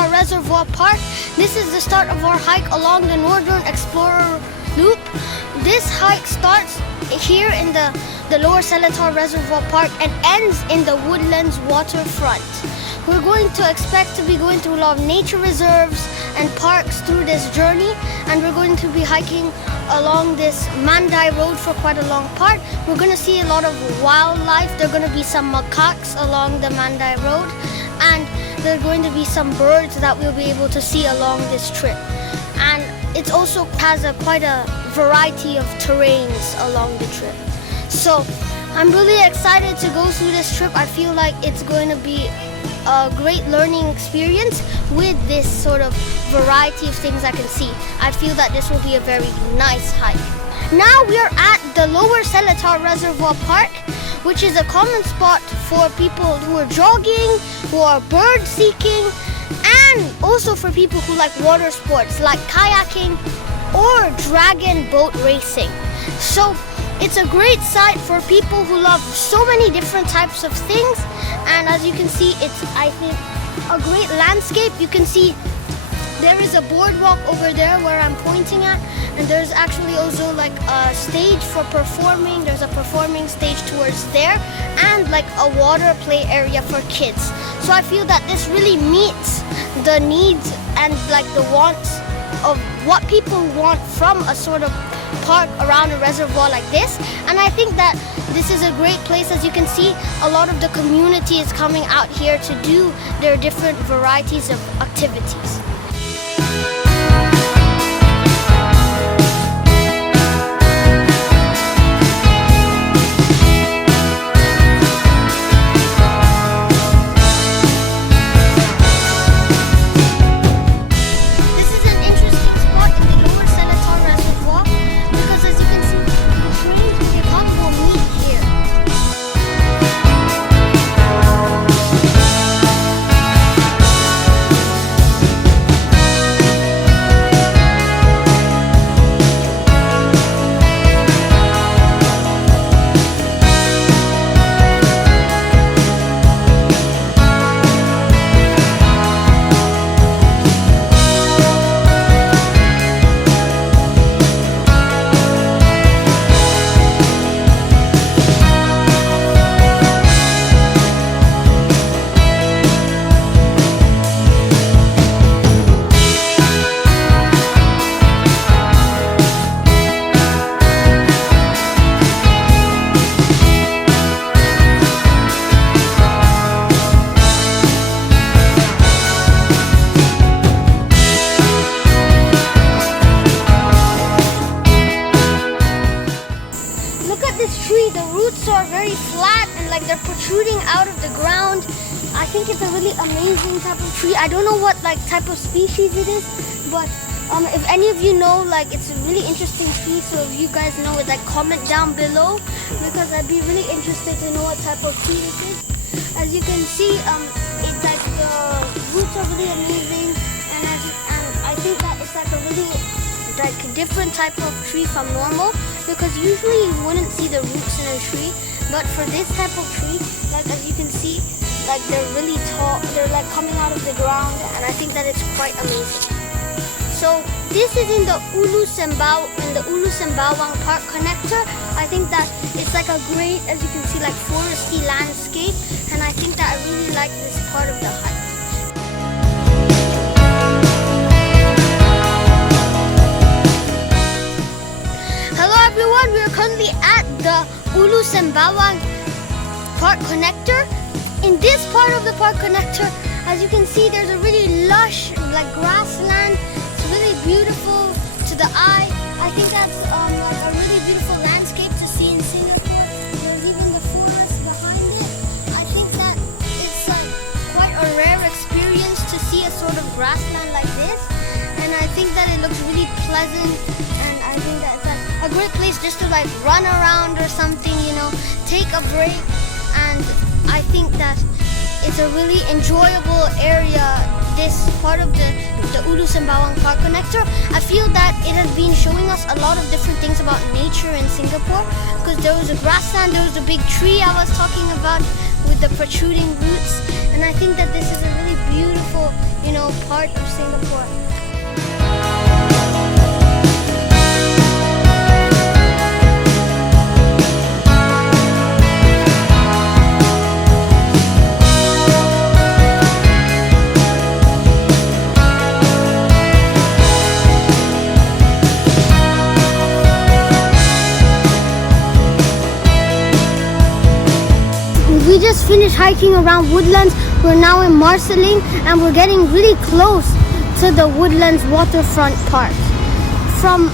Seletar Reservoir Park. This is the start of our hike along the Northern Explorer Loop. This hike starts here in the Lower Seletar Reservoir Park and ends in the Woodlands Waterfront. We're going to expect to be going through a lot of nature reserves and parks through this journey, and we're going to be hiking along this Mandai road for quite a long part. We're going to see a lot of wildlife. There are going to be some macaques along the Mandai road, and there are going to be some birds that we'll be able to see along this trip. And it also has quite a variety of terrains along the trip. So I'm really excited to go through this trip. I feel like it's going to be a great learning experience with this sort of variety of things I can see. I feel that this will be a very nice hike. Now we are at the Lower Seletar Reservoir Park, which is a common spot for people who are jogging, who are bird seeking, and also for people who like water sports like kayaking or dragon boat racing. So it's a great site for people who love so many different types of things. And as you can see, it's, I think, a great landscape. You can see there is a boardwalk over there where I'm pointing at, and there's actually also like a stage for performing. There's a performing stage towards there, and like a water play area for kids. So I feel that this really meets the needs and like the wants of what people want from a sort of park around a reservoir like this. And I think that this is a great place. As you can see, a lot of the community is coming out here to do their different varieties of activities. The roots are very flat and like they're protruding out of the ground. I think it's a really amazing type of tree. I don't know what like type of species it is, but if any of you know, like it's a really interesting tree. So if you guys know it, like comment down below, because I'd be really interested to know what type of tree this is. As you can see, it's like the roots are really amazing, and I think that it's like a really like different type of tree from normal, because usually you wouldn't see the roots in a tree, but for this type of tree, like as you can see, like they're really tall, they're like coming out of the ground, and I think that it's quite amazing. So this is in the Ulu Sembawang Park Connector. I think that it's like a great, as you can see, like foresty landscape, and I think that I really like this part of the hike. Everyone, we are currently at the Ulu Sembawang Park Connector. In this part of the park connector, as you can see, there's a really lush like grassland. It's really beautiful to the eye. I think that's like a really beautiful landscape to see in Singapore. There's even the forest behind it. I think that it's quite a rare experience to see a sort of grassland like this, and I think that it looks really pleasant, and I think that it's a great place just to like run around or something, you know, take a break. And I think that it's a really enjoyable area, this part of the Ulu Sembawang Park Connector. I feel that it has been showing us a lot of different things about nature in Singapore, because there was a grassland, there was a big tree I was talking about with the protruding roots, and I think that this is a really beautiful, you know, part part of Singapore. We just finished hiking around Woodlands. We're now in Marsiling and we're getting really close to the Woodlands Waterfront Park. From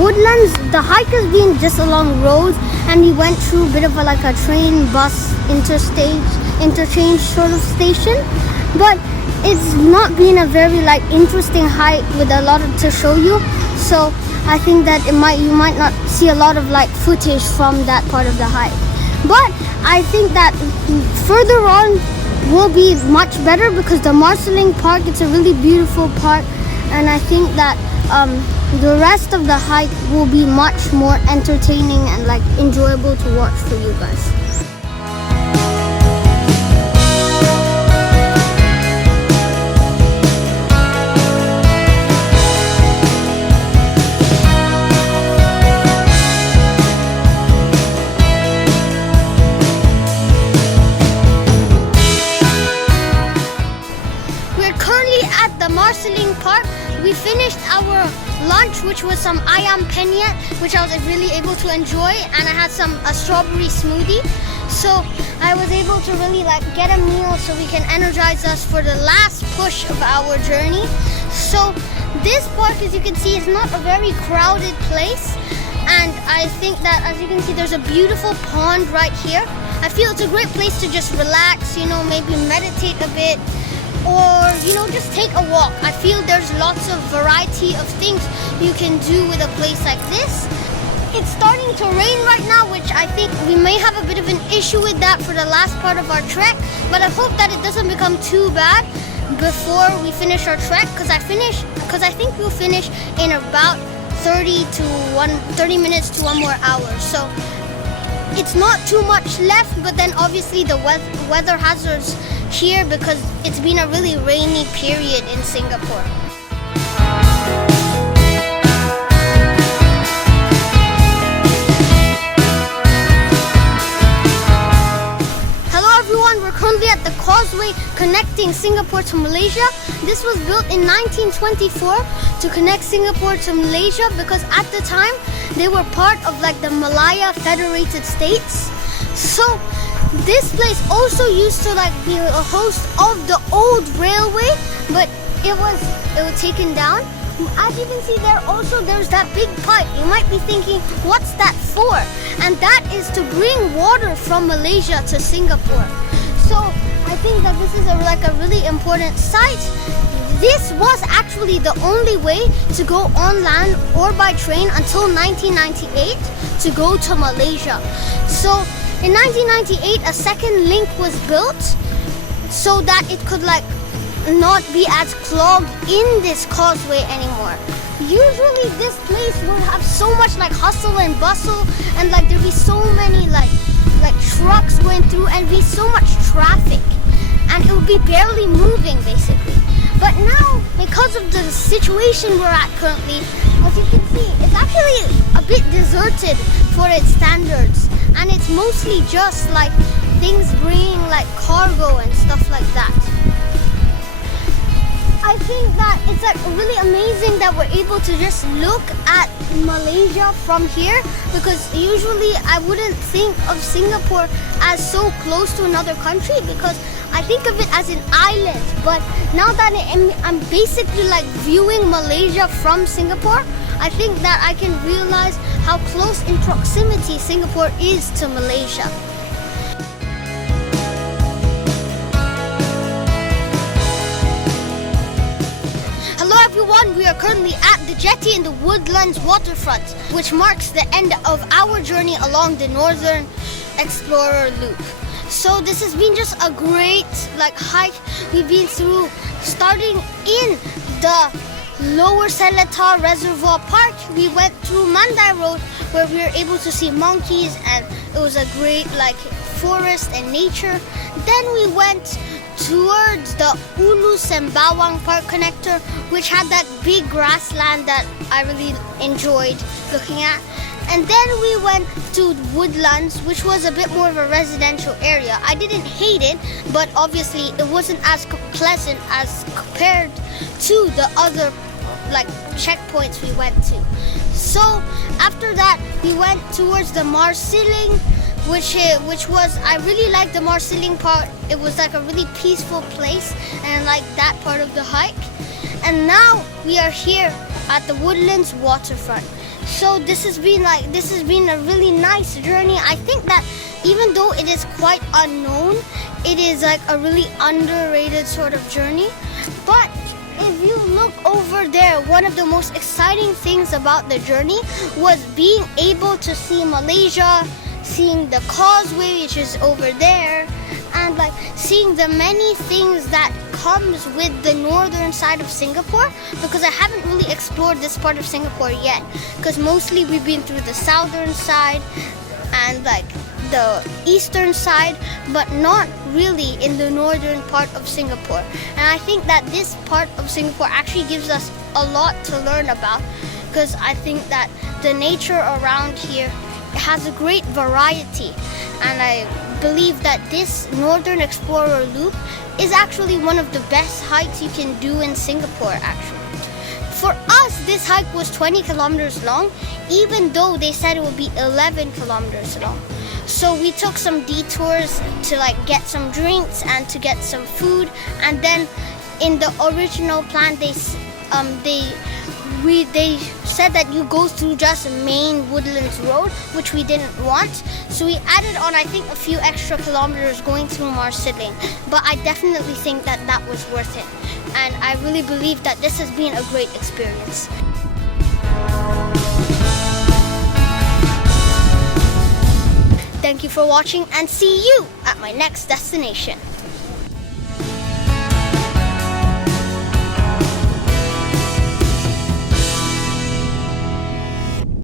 Woodlands, the hike has been just along roads, and we went through a bit of like a train bus interchange sort of station. But it's not been a very like interesting hike with a lot to show you. So I think that you might not see a lot of like footage from that part of the hike. But I think that further on will be much better because the Marsiling Park, it's a really beautiful park, and I think that the rest of the hike will be much more entertaining and like enjoyable to watch for you guys. Marsiling Park. We finished our lunch, which was some ayam penyet, which I was really able to enjoy, and I had a strawberry smoothie. So I was able to really like get a meal so we can energize us for the last push of our journey. So this park, as you can see, is not a very crowded place, and I think that, as you can see, there's a beautiful pond right here. I feel it's a great place to just relax, maybe meditate a bit, or just take a walk. I feel there's lots of variety of things you can do with a place like this. It's starting to rain right now, which I think we may have a bit of an issue with that for the last part of our trek, but I hope that it doesn't become too bad before we finish our trek, because I think we'll finish in about 30 minutes to 1 more hour. So it's not too much left, but then obviously the weather hazards here because it's been a really rainy period in Singapore. Hello everyone, we're currently at the causeway connecting Singapore to Malaysia. This was built in 1924 to connect Singapore to Malaysia because at the time they were part of like the Malaya Federated States. So this place also used to like be a host of the old railway, but it was taken down. As you can see there's that big pipe. You might be thinking, what's that for? And that is to bring water from Malaysia to Singapore. So I think that this is a really important site. This was actually the only way to go on land or by train until 1998 to go to Malaysia. So in 1998, a second link was built so that it could not be as clogged in this causeway anymore. Usually this place would have so much hustle and bustle, and there'd be so many trucks going through and be so much traffic, and it would be barely moving basically. But now, because of the situation we're at currently, as you can see, it's actually a bit deserted for its standards. And it's mostly just things bringing cargo and stuff like that. I think that it's really amazing that we're able to just look at Malaysia from here, because usually I wouldn't think of Singapore as so close to another country because I think of it as an island. But now that I'm basically viewing Malaysia from Singapore, I think that I can realize how close in proximity Singapore is to Malaysia. Hello everyone, we are currently at the jetty in the Woodlands Waterfront, which marks the end of our journey along the Northern Explorer Loop. So this has been just a great hike we've been through, starting in the Lower Seletar Reservoir Park. We went through Mandai Road where we were able to see monkeys, and it was a great forest and nature. Then we went towards the Ulu Sembawang Park connector, which had that big grassland that I really enjoyed looking at. And then we went to Woodlands, which was a bit more of a residential area. I didn't hate it, but obviously it wasn't as pleasant as compared to the other like checkpoints we went to. So after that, we went towards the Marsiling, which was, I really liked the Marsiling part. It was like a really peaceful place, and like that part of the hike. And now we are here at the Woodlands Waterfront. So this has been a really nice journey. I think that even though it is quite unknown, it is like a really underrated sort of journey. But if you look over there, one of the most exciting things about the journey was being able to see Malaysia, seeing the causeway, which is over there, and like seeing the many things that comes with the northern side of Singapore, because I haven't really explored this part of Singapore yet, because mostly we've been through the southern side and like the eastern side, but not really in the northern part of Singapore. And I think that this part of Singapore actually gives us a lot to learn about, because I think that the nature around here has a great variety, and I believe that this Northern Explorer Loop is actually one of the best hikes you can do in Singapore actually. For us, this hike was 20 kilometers long, even though they said it would be 11 kilometers long. So we took some detours to like get some drinks and to get some food, and then in the original plan they said that you go through just main Woodlands Road, which we didn't want. So we added on, I think, a few extra kilometers going through Marsiling. But I definitely think that that was worth it. And I really believe that this has been a great experience. Thank you for watching, and see you at my next destination.